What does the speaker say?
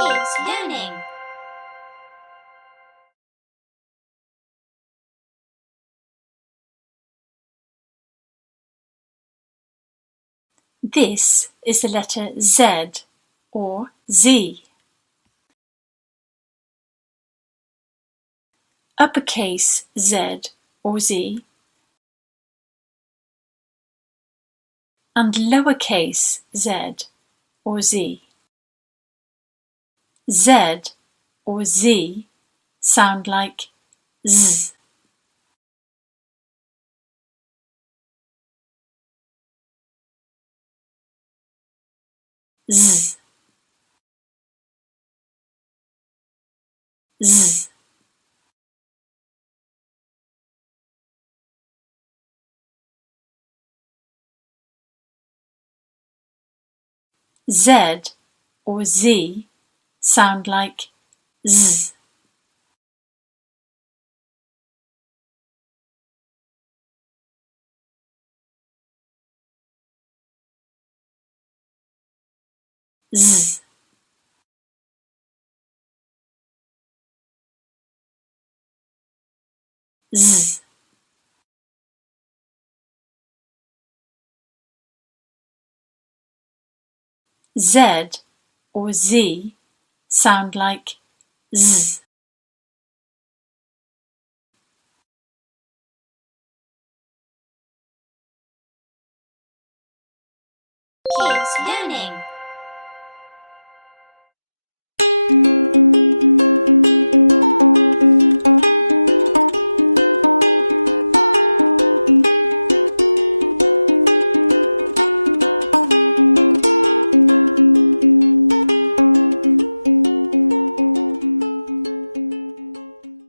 Kids learning. This is the letter Z or Z. Uppercase Z or Z and lowercase z or Z. Z or Z sound like Z. Z. Z. Z or Z sound like Z. Z. Z. Z or Z sound like Z. Kids learning.